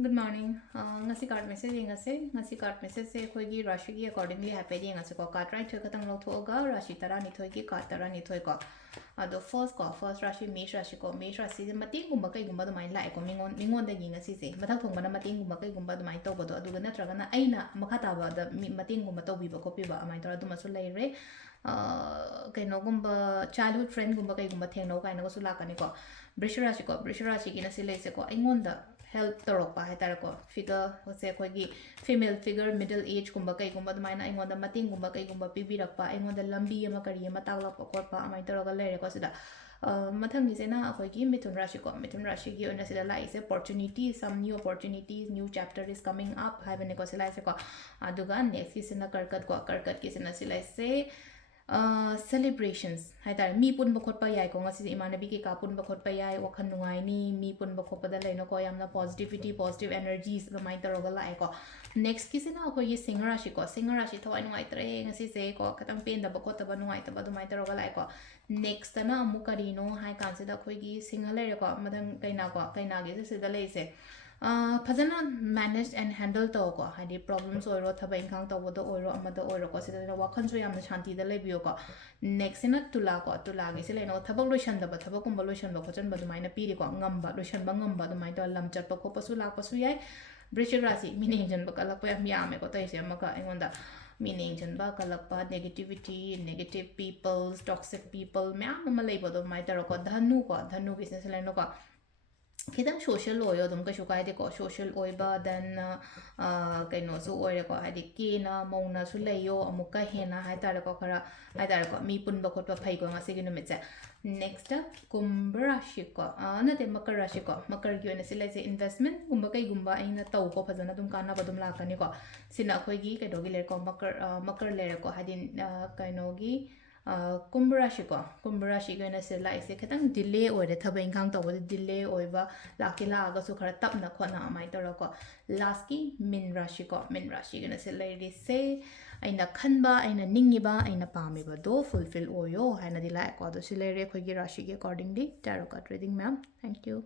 Good morning. Ngasi card message ngase. Ngasi card message se khoi gi rashi gi accordingly happy di ngase ko card right thoi katang lo thoga rashi tara ni thoi gi card tara ni thoi ko. Ado first rashi mesh rashi ko mesh rashi se mating gumba kai gumba do mai lai ko mingon da gi ngasi se mathak thong bana mating gumba kai gumba do mai to bodo adu gana traga na aina makha ta ba da mating gumba to bi ba ko pi ba amai tora du masu lai re. Kaino gumba childhood friend gumba kai gumba theng no kai na ko su la ka ni ko. Brisharashi gi na se lai se ko aingon da help torokpa haitare ko figure hose khoi female figure middle age gumba kai gumba dmaina aingonda mating gumba kai gumba pibirakpa aingonda lambi ama kari ama taglakpa korpa amai toroga lere ko sida mathang gi sena khoi gi mithun rashi gi ona sida lai se opportunities some new opportunities new chapter is coming up haibane ko sila se ko aduga next gi sena karkat gi sena sila se celebrations haitare mi pun bokot pa yai ko ngasi imanabi ke ka pun bokot pa yai wakhan nungai ni mi pun bokot pa da leino ko yamna positivity positive energies ramai taroga lai ko next ki sena ko ye singer rashi thawai nungai tre ngasi se ko katang pen da bokot ta ba nungai ta ba dumai taroga lai ko next na amu kari no hai kan se da khoi gi single le ko madang kaina ge se da le se fazana manage and handle to ko hadi problems oiro thaba ingkhang to bodo oiro amada oiro ko sida wakhan so yamna shanti da lebiyo ko next na tula ge se leno thabak loishan da ba thabak kum loishan ba khochan ba dumai na piri ko ngamba loishan ba ngamba dumai to lam chat pa ko pasu la pasu yai brishic rasi meaning jan ba kalak pa yam me ko tai se amaka ingonda meaning jan ba kalak pa negativity negative people toxic people me ama lei bodo mai taro ko dhanu business leno ko kitang social oil dum ka shukai de ko social oil ba then kaino su oil ko hadi ki na mona su leyo amuka hena hai tar ko khara hai tar ko mi pun ba khot pa phai ko ngasi gi numit next kumbra rashi ko na te makar rashi ko makar gi na sila se investment gumba kai gumba aina taw ko phajana dum kana ba dum la kani ko sina khoi gi kai dogi le ko makar le ko hadi kaino gi kumbra rashi ko na sila ise khetang delay ore thaba ingkhang to delay oiba laki la aga su khara tap na khona amai toro ko last ki min rashi gi na sila ri se aina khanba aina ningiba aina pamiba do fulfill oyo haina dilai ko do sila re khoi gi rashi gi accordingly tarot card reading ma'am thank you